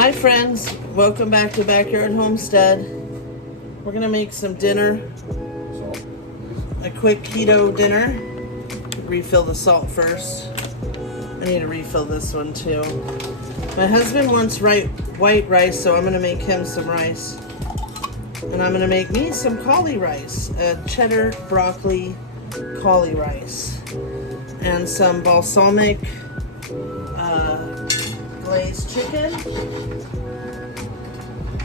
Hi friends, welcome back to Backyard Homestead. We're gonna make some dinner, a quick keto dinner. Refill the salt first. I need to refill this one too. My husband wants white rice, so I'm gonna make him some rice. And I'm gonna make me some Cauli rice, a cheddar broccoli Cauli rice. And some balsamic glazed chicken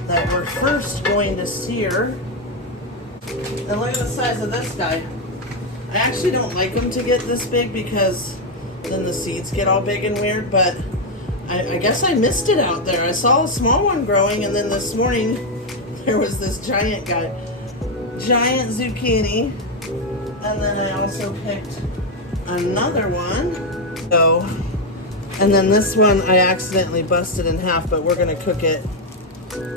that we're first going to sear. And look at the size of this guy. I actually don't like them to get this big because then the seeds get all big and weird, but I guess I missed it out there. I saw a small one growing, and then this morning there was this giant guy. Giant zucchini. And then I also picked another one. So, and then this one I accidentally busted in half, but we're gonna cook it.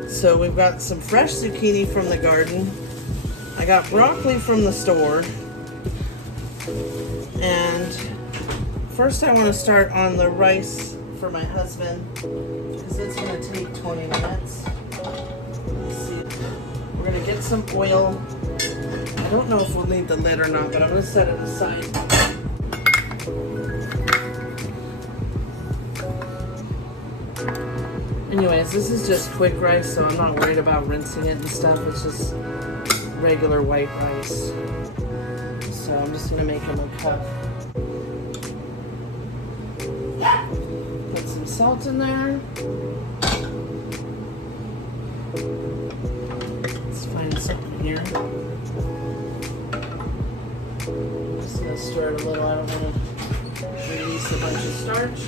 So we've got some fresh zucchini from the garden. I got broccoli from the store. And first I want to start on the rice for my husband because it's going to take 20 minutes. Let's see. We're going to get some oil. I don't know if we'll need the lid or not, but I'm going to set it aside. Anyways, this is just quick rice, so I'm not worried about rinsing it and stuff. It's just regular white rice. So I'm just going to make him a cup. Put some salt in there. Let's find something here. Just going to stir it a little. I don't want to release a bunch of starch.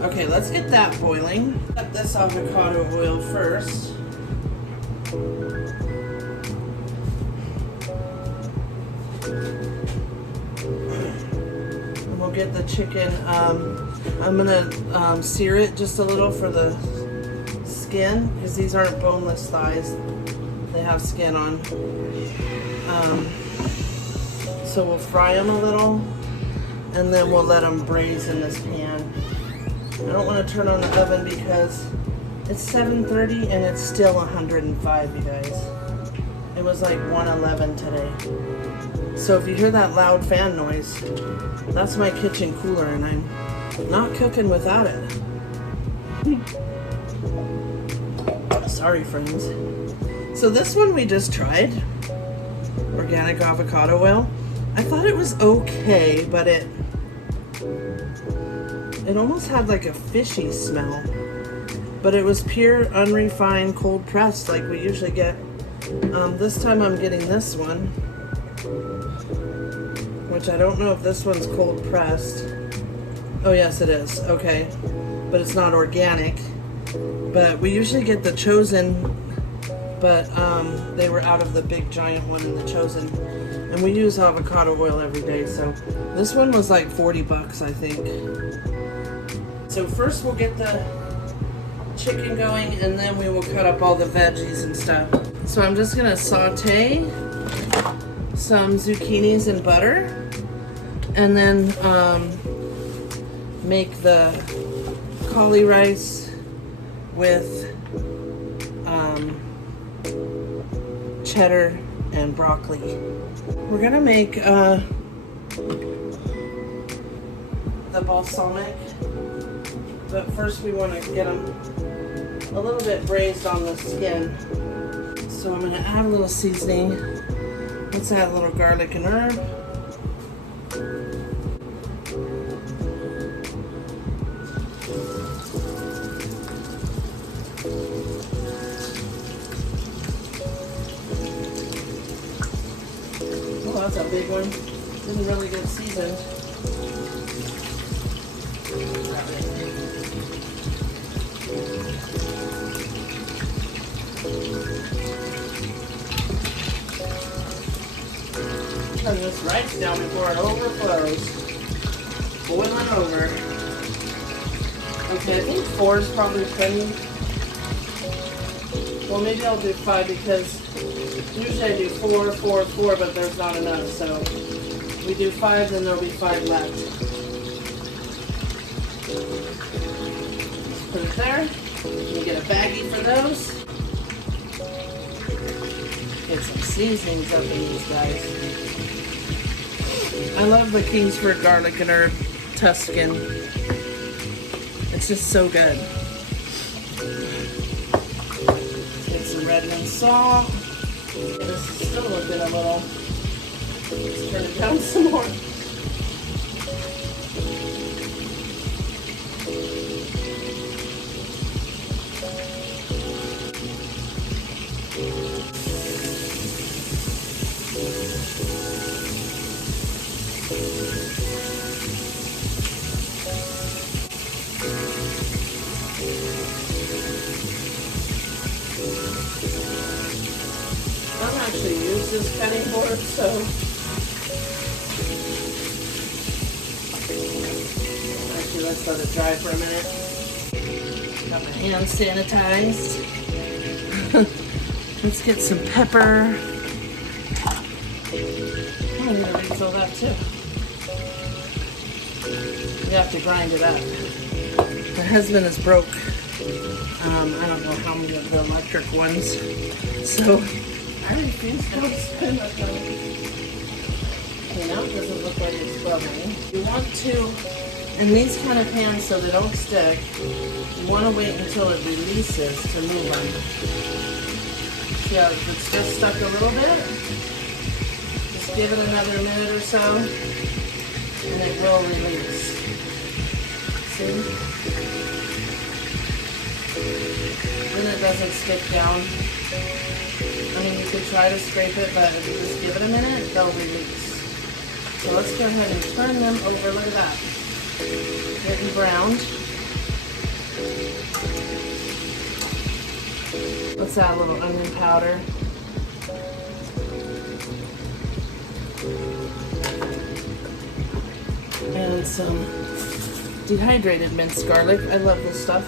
Okay, let's get that boiling. Cut this avocado oil first. And we'll get the chicken. I'm gonna sear it just a little for the skin because these aren't boneless thighs. They have skin on. So we'll fry them a little and then we'll let them braise in this pan. I don't want to turn on the oven because it's 7:30 and it's still 105, you guys. It was like 111 today. So if you hear that loud fan noise, that's my kitchen cooler and I'm not cooking without it. Sorry, friends. So this one we just tried, organic avocado oil. I thought it was okay, but it almost had like a fishy smell. But it was pure, unrefined, cold pressed like we usually get. This time I'm getting this one, which I don't know if this one's cold pressed. Oh yes, it is. Okay. But it's not organic. But we usually get the Chosen, but they were out of the big giant one in the Chosen. And we use avocado oil every day, so this one was like 40 bucks, I think. So first we'll get the chicken going and then we will cut up all the veggies and stuff. So I'm just gonna saute some zucchinis in butter and then make the Cauli rice with cheddar and broccoli. We're gonna make the balsamic, but first we want to get them a little bit braised on the skin. So I'm gonna add a little seasoning. Let's add a little garlic and herb. Oh, that's a big one. Didn't really get seasoned. Turn this rice down before it overflows. Boiling over. Okay, I think 4 is probably plenty. Well, maybe I'll do 5 because usually I do 4, 4, 4, but there's not enough. So we do 5, then there'll be 5 left. Put it there. You get a baggie for those. Get some seasonings up in these guys. I love the Kingsford garlic and herb Tuscan. It's just so good. Get some red mint salt. This is still looking a little. Let's turn it down some more. I don't actually use this cutting board, so actually let's let it dry for a minute. Got my hands sanitized. Let's get some pepper. I need to refill that too. You have to grind it up. My husband is broke. I don't know how many of the electric ones. So I refuse to spend my money. Okay, now it doesn't look like it's bubbling. You want to, in these kind of pans so they don't stick, you want to wait until it releases to move them. See how it's just stuck a little bit? Just give it another minute or so, and it will release. See? Then it doesn't stick down. I mean, you could try to scrape it, but if you just give it a minute, they'll release. So let's go ahead and turn them over. Look at that. Getting browned. Let's add a little onion powder. And some dehydrated minced garlic. I love this stuff.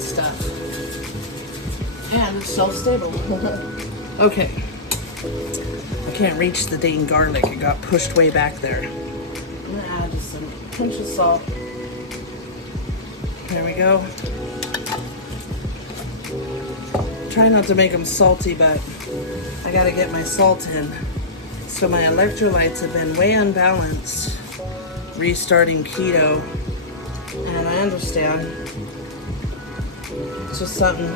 Stuff. And it's shelf-stable. Okay. I can't reach the dang garlic. It got pushed way back there. I'm gonna add just a pinch of salt. There we go. Try not to make them salty, but I gotta get my salt in. So my electrolytes have been way unbalanced. Restarting keto. And I understand. It's just something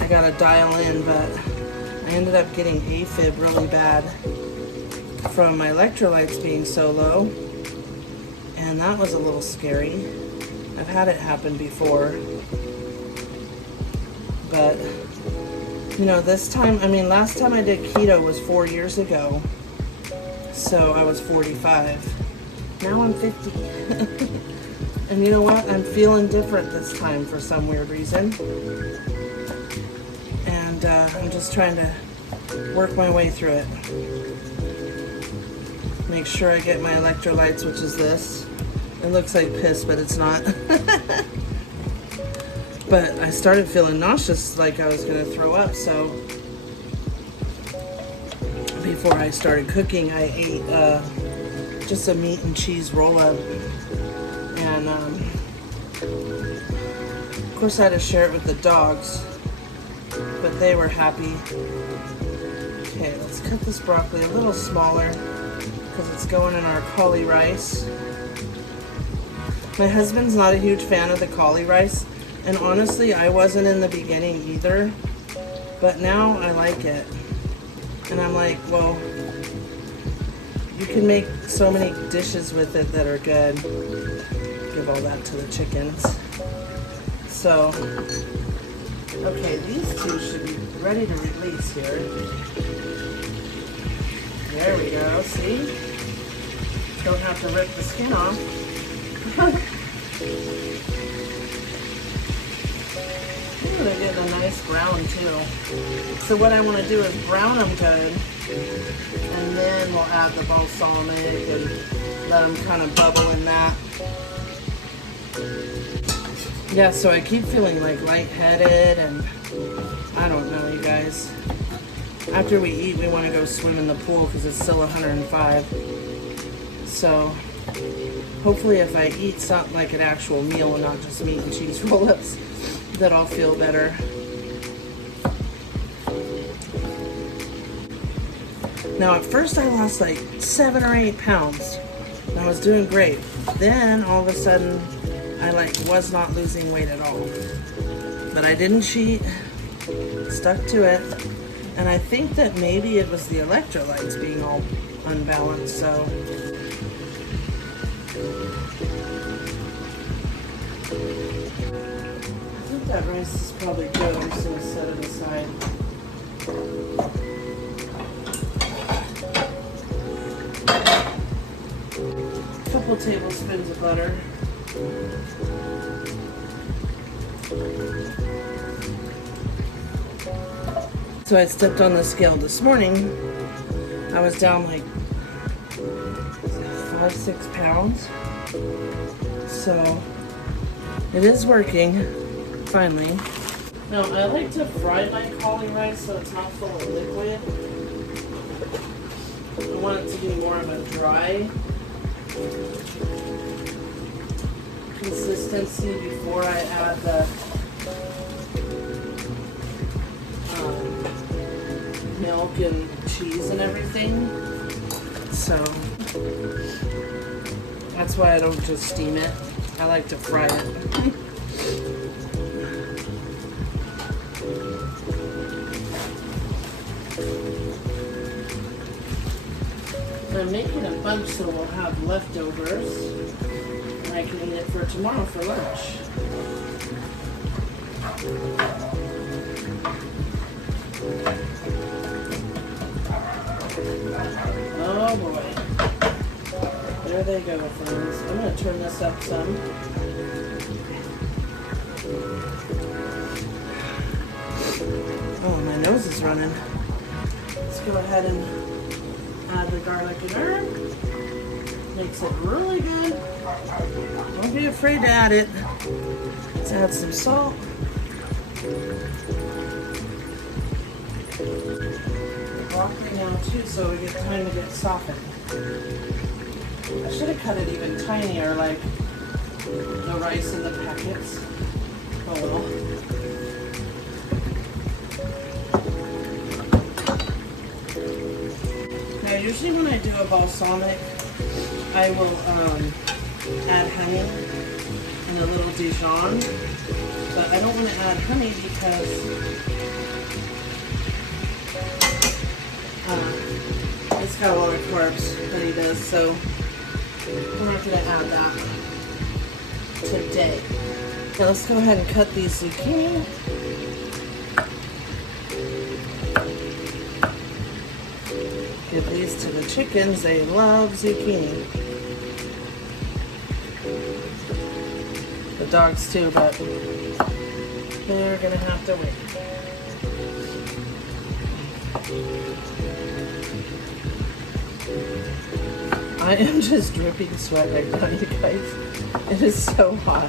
I gotta dial in, but I ended up getting AFib really bad from my electrolytes being so low, and that was a little scary. I've had it happen before, but you know, this time, I mean, last time I did keto was 4 years ago, so I was 45. Now I'm 50. And you know what? I'm feeling different this time for some weird reason. And I'm just trying to work my way through it. Make sure I get my electrolytes, which is this. It looks like piss, but it's not. But I started feeling nauseous, like I was going to throw up, so before I started cooking, I ate just a meat and cheese roll-up. And of course I had to share it with the dogs, but they were happy. Okay, let's cut this broccoli a little smaller because it's going in our Cauli rice. My husband's not a huge fan of the Cauli rice, and honestly I wasn't in the beginning either, but now I like it. And I'm like, well, you can make so many dishes with it that are good. Give all that to the chickens. So, okay, these two should be ready to release here. There we go, see? Don't have to rip the skin off. Ooh, they're getting a nice brown too. So what I want to do is brown them good, and then we'll add the balsamic and let them kind of bubble in that. Yeah, so I keep feeling like lightheaded, and I don't know, you guys. After we eat, we want to go swim in the pool because it's still 105. So hopefully if I eat something like an actual meal and not just meat and cheese roll-ups, that I'll feel better. Now at first I lost like 7 or 8 pounds and I was doing great. Then all of a sudden I was not losing weight at all. But I didn't cheat, stuck to it, and I think that maybe it was the electrolytes being all unbalanced, so. I think that rice is probably good. I'm just gonna set it aside. A couple tablespoons of butter. So I stepped on the scale this morning. I was down like 5-6 pounds. So it is working, finally. Now I like to fry my Cauli rice so it's not full of liquid. I want it to be more of a dry consistency before I add the milk and cheese and everything. So that's why I don't just steam it. I like to fry it. I'm making a bunch so we'll have leftovers and I can eat it for tomorrow for lunch. Oh boy. There they go, friends. I'm going to turn this up some. Oh, my nose is running. Let's go ahead and add the garlic and herb. Makes it really good. Don't be afraid to add it. Let's add some salt. Broccoli now too, so we get time to get softened. I should have cut it even tinier, like the rice in the packets. Oh well. Now usually when I do a balsamic, I will add honey and a little Dijon, but I don't want to add honey because it's got a lot of carbs that he does, so we're not going to add that today. Now let's go ahead and cut these zucchini. Give these to the chickens. They love zucchini. The dogs too, but they're going to have to wait. I am just dripping sweat right now, you guys. It is so hot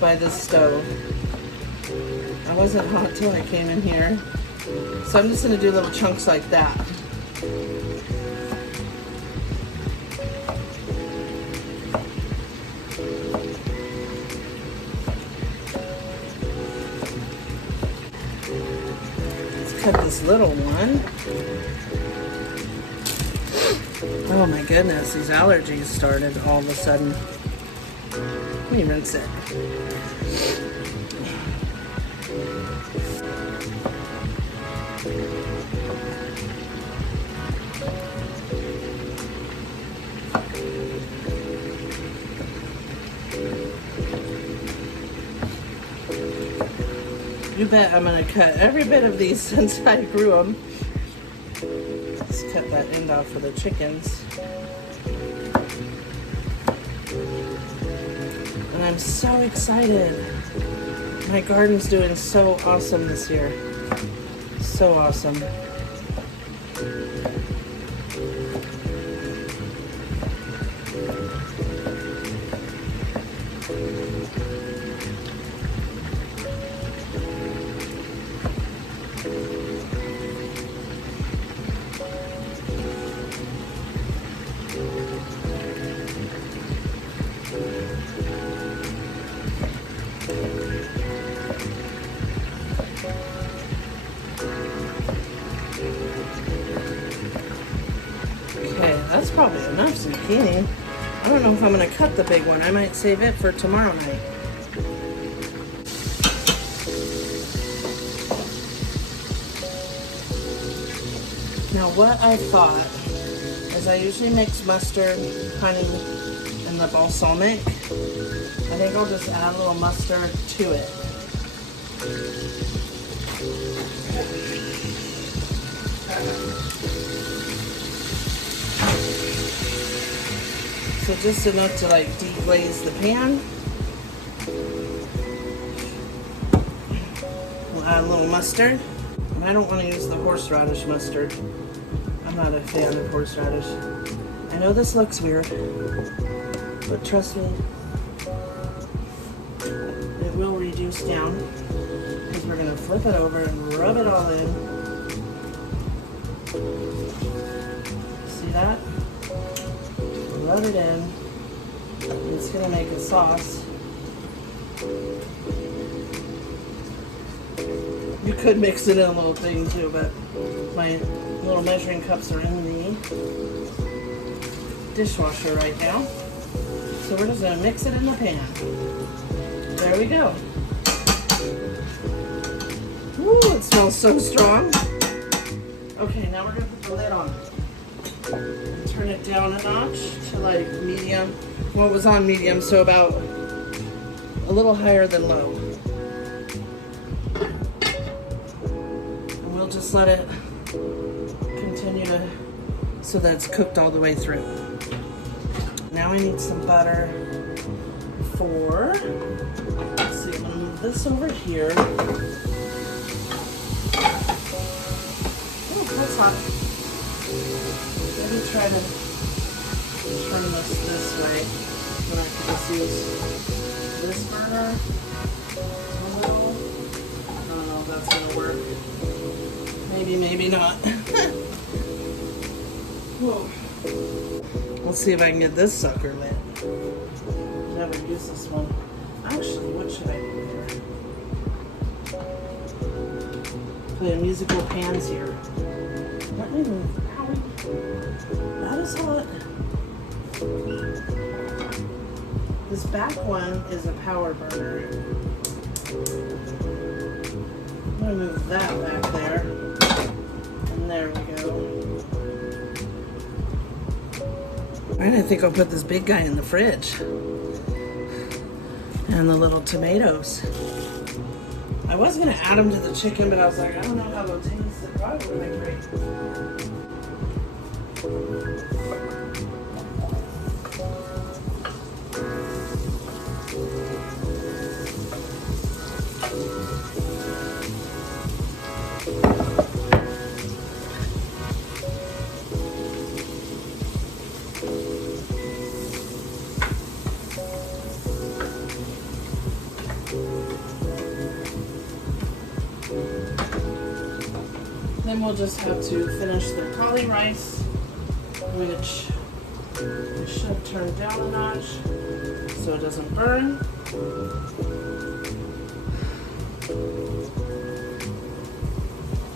by the stove. I wasn't hot till I came in here. So I'm just going to do little chunks like that. Let's cut this little one. Oh my goodness, these allergies started all of a sudden. Let me rinse it. You bet I'm going to cut every bit of these since I grew them. Just cut that end off for the chickens. And I'm so excited. My garden's doing so awesome this year. So awesome. probably enough zucchini. I don't know if I'm going to cut the big one. I might save it for tomorrow night. Now what I thought is I usually mix mustard, honey, and the balsamic. I think I'll just add a little mustard to it. So just enough to like deglaze the pan. We'll add a little mustard. And I don't want to use the horseradish mustard. I'm not a fan of horseradish. I know this looks weird, but trust me, it will reduce down because we're going to flip it over and rub it all in. See that? Rub it in. It's going to make a sauce. You could mix it in a little thing too, but my little measuring cups are in the dishwasher right now. So we're just going to mix it in the pan. There we go. Ooh, it smells so strong. Okay, now we're going to put the lid on. Turn it down a notch to like medium. Well, it was on medium, so about a little higher than low. And we'll just let it continue to, so that it's cooked all the way through. Now I need some butter for, let's see, I'm gonna move this over here. Oh, that's hot. Maybe try to turn this way. Then I can just use this burner a little. I don't know if that's gonna work. Maybe, maybe not. Whoa. Let's see if I can get this sucker lit. Never use this one. Actually, what should I do here? Play musical pans here. Let me move. That is hot. This back one is a power burner. I'm gonna move that back there. And there we go. Alright, I think I'll put this big guy in the fridge. And the little tomatoes. I was gonna add them to the chicken, but I was like, I don't know how they'll taste. They probably would be great. Then we'll just have to finish the cauli rice, which we should turn down a notch so it doesn't burn.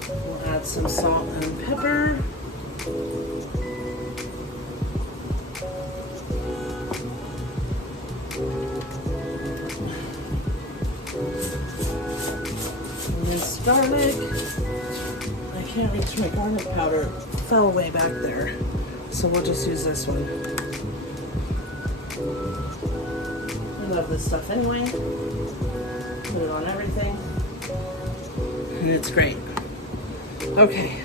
We'll add some salt and pepper. Minced garlic. I can't reach my garlic powder. It fell way back there. So we'll just use this one. I love this stuff anyway. Put it on everything. And it's great. Okay.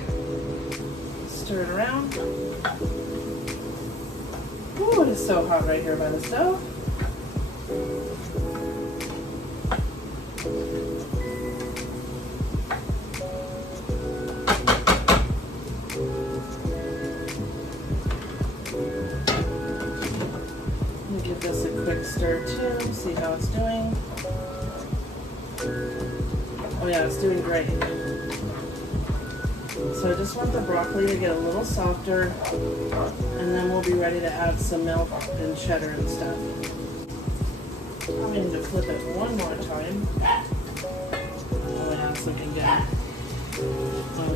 Stir it around. Ooh, it is so hot right here by the stove. Give this a quick stir too, see how it's doing. Oh yeah, it's doing great. So I just want the broccoli to get a little softer, and then we'll be ready to add some milk and cheddar and stuff. Probably need to flip it one more time. Oh yeah, it's looking good.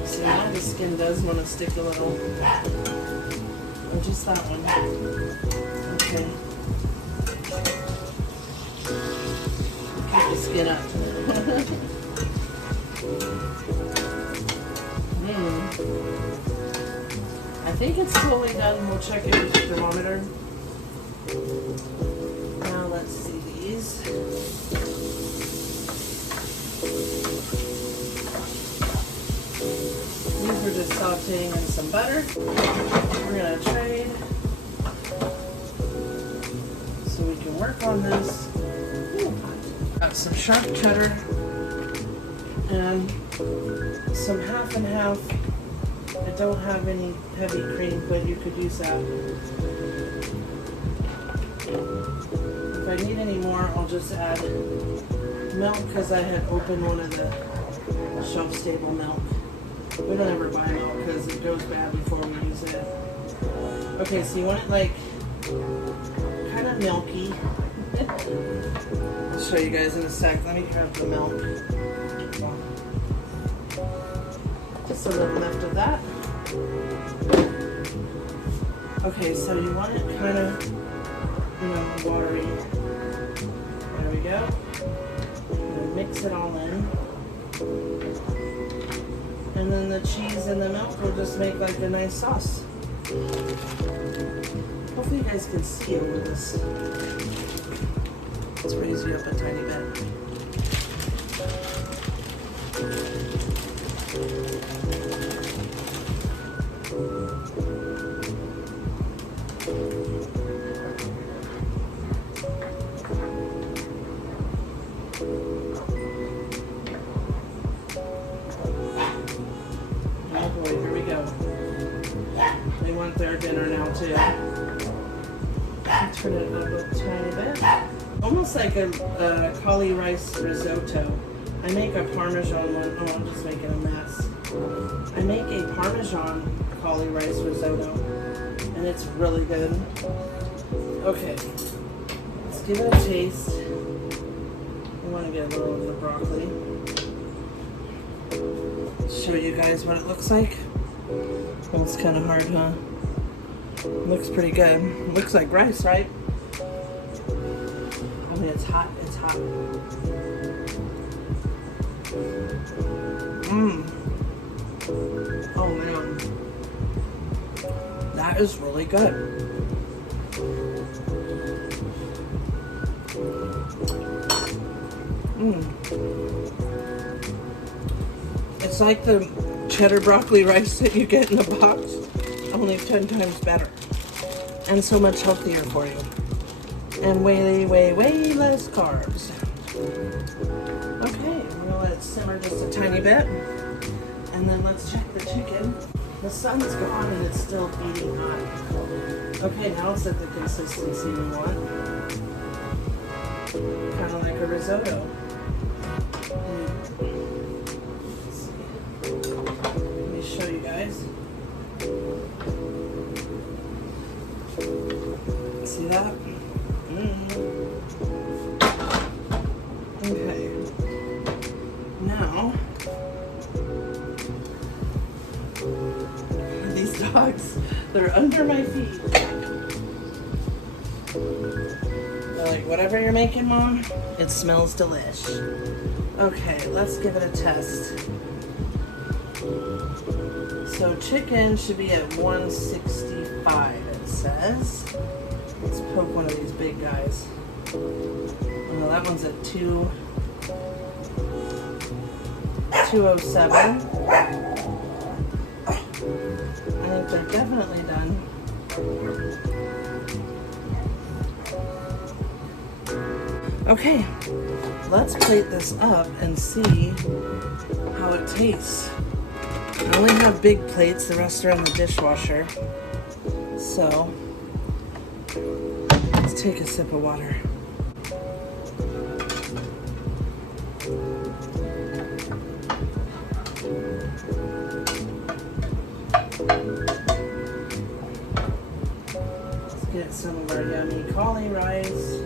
So now the skin does want to stick a little. Or just that one? Okay. Keep the skin up. I think it's totally done. We'll check it with the thermometer. Now let's see these. These we're just sauteing in some butter. We're gonna trade so we can work on this. Got some sharp cheddar and some half and half. I don't have any heavy cream, but you could use that. If I need any more, I'll just add milk because I had opened one of the shelf-stable milk. We don't ever buy milk because it goes bad before we use it. Okay, so you want it like kind of milky. I'll show you guys in a sec. Let me grab the milk. Just a little left of that. Okay, so you want it kind of, watery. There we go. And mix it all in. And then the cheese and the milk will just make like a nice sauce. Hopefully you guys can see over this. Let's raise you up a tiny bit. Oh boy, here we go. They want their dinner now too. Turn it up a tiny bit. Almost like a cauli rice risotto. I make a Parmesan one. Oh, I'm just making a mess. I make a Parmesan cauli rice risotto, and it's really good. Okay, let's give it a taste. I want to get a little of the broccoli. Show you guys what it looks like. Oh, it's kind of hard, huh? Looks pretty good. Looks like rice, right? I mean, it's hot. It's hot. Oh man, that is really good. It's like the cheddar broccoli rice that you get in the box, only 10 times better. And so much healthier for you. And way, way, way less carbs. Okay, we'll let it simmer just a tiny bit. And then let's check the chicken. The sun's gone and it's still beating hot. Okay, now it's at the consistency we want. Kind of like a risotto. Let me show you guys. See that? Okay. Now, these dogs, they're under my feet. They're like, whatever you're making, Mom, it smells delish. Okay, let's give it a test. So chicken should be at 165, it says. Let's poke one of these big guys. Oh, that one's at 207. I think they're definitely done. Okay, let's plate this up and see how it tastes. I only have big plates, the rest are in the dishwasher. So, let's take a sip of water. Let's get some of our yummy cauli rice.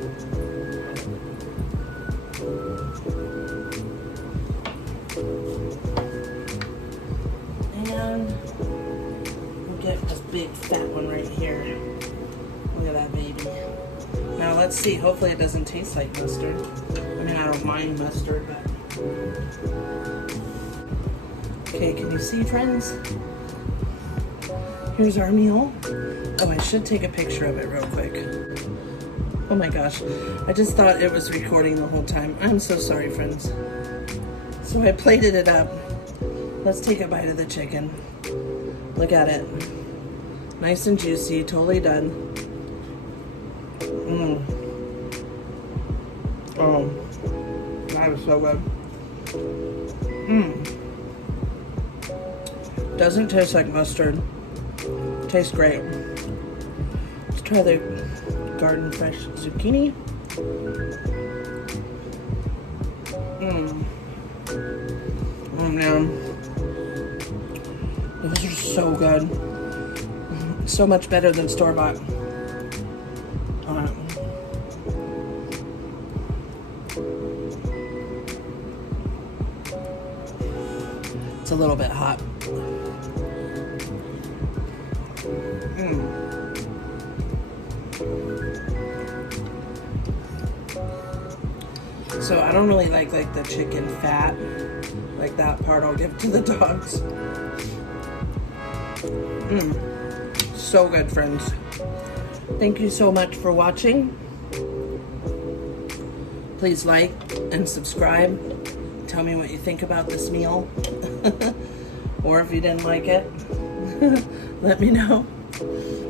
And we'll get this big fat one right here. Let's see. Hopefully it doesn't taste like mustard. I mean, I don't mind mustard, but... Okay, can you see, friends? Here's our meal. Oh, I should take a picture of it real quick. Oh my gosh. I just thought it was recording the whole time. I'm so sorry, friends. So I plated it up. Let's take a bite of the chicken. Look at it. Nice and juicy, totally done. Oh, that is so good. Doesn't taste like mustard. Tastes great. Let's try the garden fresh zucchini. Oh man, those are so good. So much better than store-bought. It's a little bit hot. So I don't really like the chicken fat. Like that part I'll give to the dogs. So good, friends. Thank you so much for watching. Please like and subscribe. Tell me what you think about this meal. Or if you didn't like it, let me know.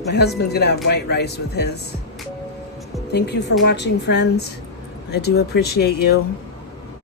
My husband's gonna have white rice with his. Thank you for watching, friends. I do appreciate you.